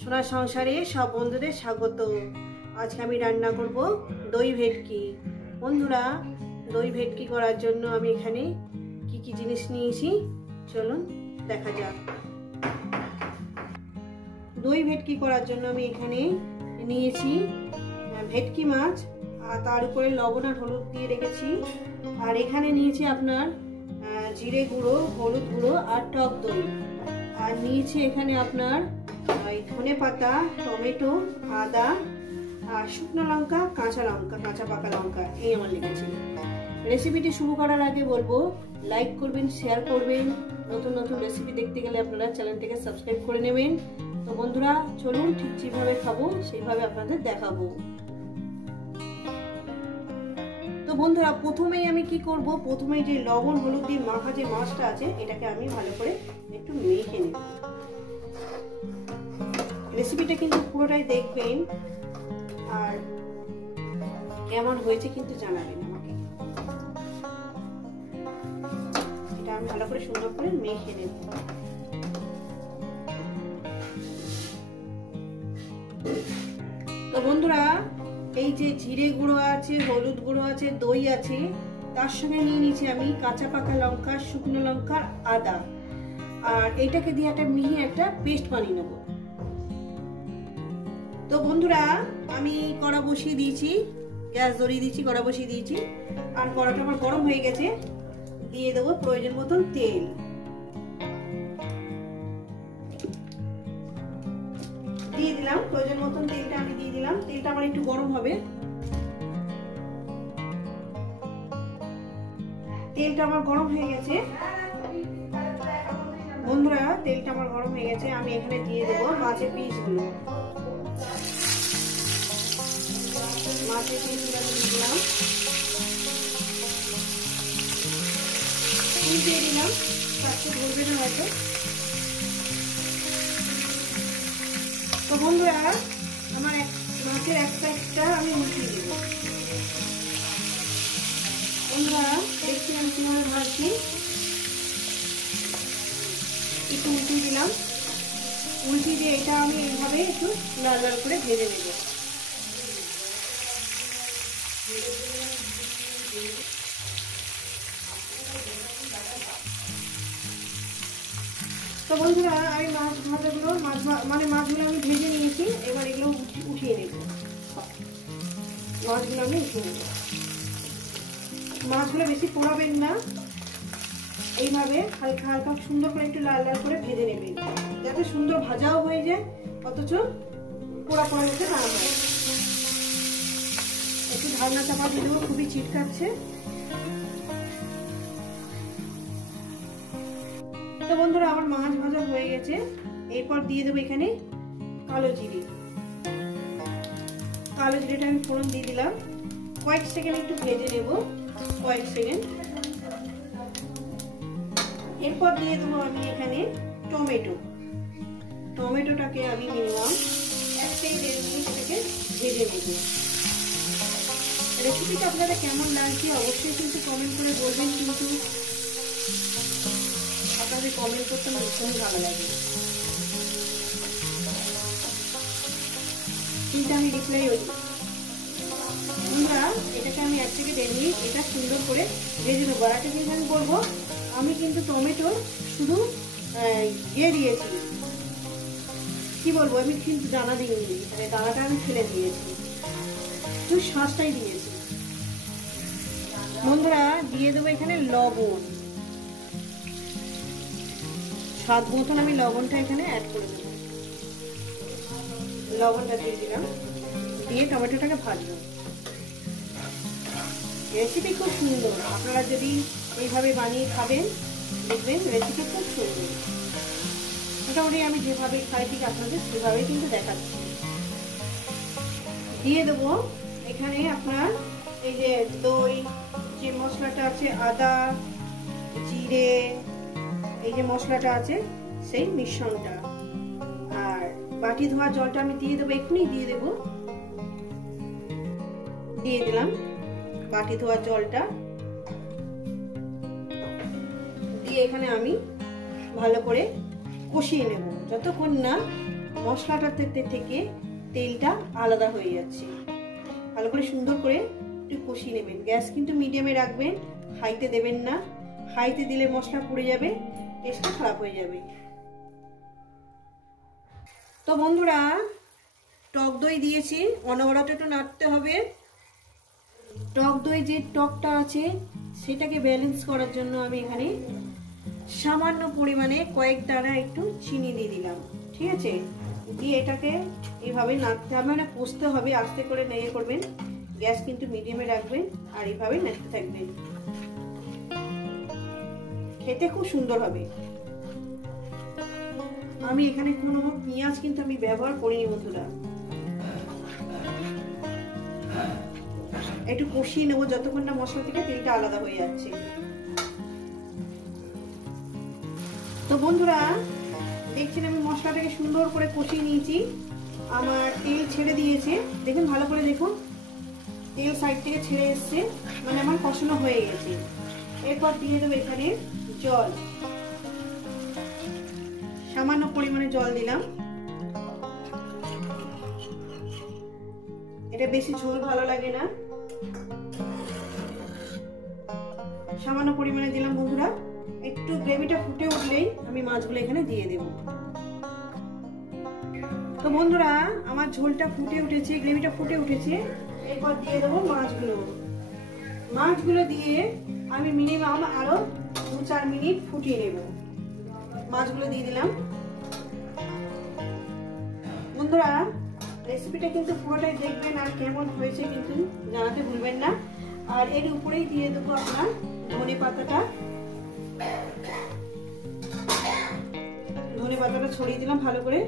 সোনার সংসারে সব বন্ধুদের স্বাগত। আজকে আমি রান্না করব দই ভেটকি। বন্ধুরা, দই ভেটকি করার জন্য আমি এখানে কি কি জিনিস নিয়েছি চলুন দেখা যাক। দই ভেটকি করার জন্য আমি এখানে নিয়েছি ভেটকি মাছ, আর তার উপরে লবণ আর হলুদ দিয়ে রেখেছি। আর এখানে নিয়েছি আপনার জিরে গুঁড়ো, হলুদ গুঁড়ো আর টক দই। আর নিয়েছি এখানে আপনার ধনে পাতা, টমেটো, আদা আর শুকনো লঙ্কা, কাঁচা পাকা লঙ্কা, এই আমার লেগেছে। রেসিপিটি শুরু করার আগে বলবো লাইক করবেন, শেয়ার করবেন। নতুন নতুন রেসিপি দেখতে গেলে আপনারা চ্যানেলটিকে সাবস্ক্রাইব করে নেবেন। তো বন্ধুরা চলুন, ঠিক যেভাবে খাবো সেইভাবে আপনাদের দেখাবো। তো বন্ধুরা প্রথমেই আমি কি করব, প্রথমেই যে লবণ হলুদ দিয়ে মাখা যে মাছটা আছে এটাকে আমি ভালো করে একটু মেখে নেব। রেসিপিটা কিন্তু পুরোটাই দেখবেন, আর কেমন হয়েছে কিন্তু জানাবেন আমাকে। এটা আমি ভালো করে সুন্দর করে মেখে নেব। তো বন্ধুরা, এই যে জিরে গুঁড়ো আছে, হলুদ গুঁড়ো আছে, দই আছে, তার সঙ্গে নিয়ে নিয়েছি আমি কাঁচা পাকা লঙ্কা, শুকনো লঙ্কা, আদা। আর এইটাকে দিয়ে একটা মিহি একটা পেস্ট বানিয়ে নেব। তো বন্ধুরা আমি কড়া বসিয়ে দিয়েছি, গ্যাস ধরিয়ে দিয়েছি, কড়া বসিয়ে দিয়েছি। আর কড়াটা আমার গরম হয়ে গেছে, দিয়ে দেবো প্রয়োজন মতন তেল। দিয়ে দিলাম প্রয়োজন মতন তেলটা আমি দিয়ে দিলাম। তেলটা আমার একটু গরম হবে। তেলটা আমার গরম হয়ে গেছে বন্ধুরা, তেলটা আমার গরম হয়ে গেছে। আমি এখানে দিয়ে দেবো মাছের পিসগুলো। মাছের পিসগুলো দিয়ে দিলাম, দিয়ে দিলাম, তাকে ধরবে না হয়তো। তো বন্ধুরা আমার মাছের এক সাইডটা আমি উল্টিয়ে দেব। বন্ধুরা দেখছি আমি কিভাবে ভাজছি, একটু উল্টিয়ে দিলাম। উল্টিয়ে দিয়ে এটা আমি এইভাবে একটু লাল লাল করে ভেজে নেব। তো বন্ধুরা আমি মাছগুলো আমি ভেজে নিয়েছি। এবার এগুলো উঠিয়ে নেব। মাছগুলো আমি উঠিয়ে নেব। মাছগুলো বেশি পোড়াবেন না, এইভাবে হালকা হালকা সুন্দর করে একটু লাল লাল করে ভেজে নেবেন, যাতে সুন্দর ভাজাও হয়ে যায় অথচ পোড়া পোড়া মধ্যে না হয়। একটু ঢাকনা চাপা দিয়ে দেবো, খুবই চিটকাচ্ছে। তো বন্ধুরা আমার মাছ ভাজা হয়ে গেছে। এরপর দিয়ে দেবো এখানে কালো জিরেটা আমি ফোড়ন দিয়ে দিলাম। কয়েক সেকেন্ড একটু ভেজে নেব, কয়েক সেকেন্ড। এরপর দিয়ে দেবো আমি এখানে টমেটোটাকে আমি মিনিমাম 1 থেকে 1.5 মিনিট থেকে ভেজে নেব। রেসিপিটা আপনারা কেমন লাগছে অবশ্যই কিন্তু কমেন্ট করে বলবেন, কিন্তু আপনাদের কমেন্ট করতে আমার ভীষণই ভালো লাগে। কিন্তু আমি রিপ্লাই করি। বন্ধুরা এটাকে আমি 1 থেকে 1.5 মিনিট এটা সুন্দর করে ভেজে নেবো। আর একটা জিনিস আমি বলবো, আমি কিন্তু টমেটো শুধু দিয়েছি, কি বলবো, আমি কিন্তু দানা দিইনি, মানে দানাটা আমি ফেলে দিয়েছি, শুধু শাঁসটাই দিয়েছি। বন্ধুরা দিয়ে দেবো এখানে লবণ, স্বাদ মতন আমি লবণটা এখানে অ্যাড করে দেবো। লবণটা দিয়ে দিলাম, দিয়ে টমেটোটাকে ভাজবো। রেসিপি খুব সুন্দর, আপনারা যদি এইভাবে বানিয়ে খাবেন দেখবেন রেসিপি খুব সুন্দর। মোটামুটি আমি যেভাবে খাই ঠিক আপনাদের সেভাবে কিন্তু দেখাচ্ছি। দিয়ে দেবো এখানে আপনার এই যে দই, যে মশলাটা আছে, আদা, জিরে, এই যে মশলাটা আছে সেই মিশ্রণটা। আর বাটি ধোয়া জলটা আমি দিয়ে দেবো, এক্ষুনি দিয়ে দেবো। দিয়ে দিলাম বাটি ধোয়া জলটা, দিয়ে এখানে আমি ভালো করে কষিয়ে নেব যতক্ষণ না মশলাটার থেকে তেলটা আলাদা হয়ে যাচ্ছে। ভালো করে সুন্দর করে একটু কষিয়ে নেবেন। গ্যাস কিন্তু মিডিয়ামে রাখবেন, হাইতে দেবেন না। হাইতে দিলে মশলা পুড়ে যাবে, টেস্টটা খারাপ হয়ে যাবে। তো বন্ধুরা, টক দই দিয়েছি, অনবরত একটু নাড়তে হবে। টক দই যে টকটা আছে সেটাকে ব্যালেন্স করার জন্য আমি এখানে সামান্য পরিমাণে কয়েক দানা একটু চিনি দিয়ে দিলাম। ঠিক আছে, দিয়ে এটাকে এইভাবে নাড়তে হবে, মানে কষতে হবে। আস্তে করে নেড়ে করবেন, গ্যাস কিন্তু মিডিয়ামে রাখবেন আর এইভাবে নাড়তে থাকবেন। খেতে খুব সুন্দর হবে। আমি এখানে কোনো পেঁয়াজ কিন্তু আমি ব্যবহার করিনি বন্ধুরা। একটু কষিয়ে নেবো যতক্ষণ না মশলা থেকে তেলটা আলাদা হয়ে যাচ্ছে। তো বন্ধুরা, দেখছেন আমি মশলাটাকে সুন্দর করে কষিয়ে নিয়েছি। আমার তেল ছেড়ে দিয়েছে, দেখুন ভালো করে দেখুন, তেল সাইড থেকে ছেড়ে এসছে, মানে আমার কষানো হয়ে গেছে। এরপর দিয়ে দেবো এখানে জল, সামান্য পরিমাণে জল দিলাম। এটা বেশি ঝোল ভালো লাগে না, সামান্য পরিমাণে দিলাম বন্ধুরা। একটু গ্রেভিটা ফুটে উঠলেই আমি মাছগুলো এখানে দিয়ে দেব। তো বন্ধুরা, আমার ঝোলটা ফুটে উঠেছে, গ্রেভিটা ফুটে উঠেছে। এরপর দিয়ে দেবো মাছগুলো। মাছগুলো দিয়ে আমি মিনিমাম আরো 2-4 মিনিট ফুটিয়ে নেব। মাছগুলো দিয়ে দিলাম। বন্ধুরা, রেসিপিটা কিন্তু পুরোটাই দেখবেন আর কেমন হয়েছে কিন্তু জানাতে ভুলবেন না। আর এর উপরেই দিয়ে দেবো আপনার ধনে পাতাটা। ধনে পাতাটা ছড়িয়ে দিলাম ভালো করে,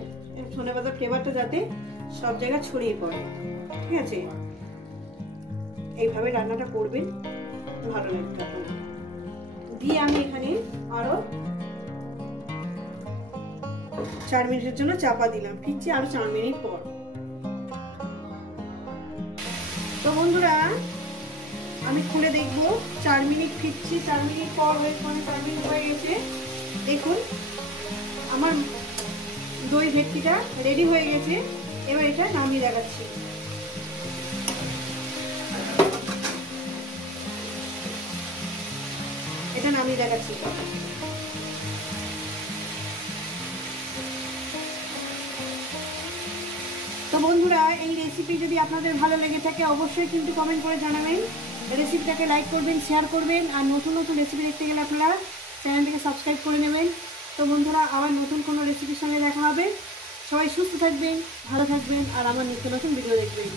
ধনে পাতার ফ্লেভারটা যাতে সব জায়গায় ছড়িয়ে পড়ে। ঠিক আছে, এইভাবে রান্নাটা করবেন, ভালো লাগবে। দিয়ে আমি এখানে আরো 4 মিনিটের জন্য চাপা দিলাম। ফিরছি আরো 4 মিনিট পর। তো বন্ধুরা, আমি খুলে দেখবো 4 মিনিট ফিরছি। 4 মিনিট পর হয়েছে, 4 মিনিট হয়ে গেছে। দেখুন আমার দই ভেটকিটা রেডি হয়ে গেছে। এবার এটা নামিয়ে দেখাচ্ছি। এটা নামিয়ে দেখাচ্ছি। তো বন্ধুরা, এই রেসিপি যদি আপনাদের ভালো লেগে থাকে অবশ্যই কিন্তু কমেন্ট করে জানাবেন। রেসিপিটাকে লাইক করবেন, শেয়ার করবেন। আর নতুন নতুন রেসিপি দেখতে গেলে আপনারা চ্যানেলটিকে সাবস্ক্রাইব করে নেবেন। তো বন্ধুরা, আবার নতুন কোনো রেসিপির সঙ্গে দেখা হবে। সবাই সুস্থ থাকবেন, ভালো থাকবেন আর আমার নিত্য নতুন ভিডিও দেখবেন।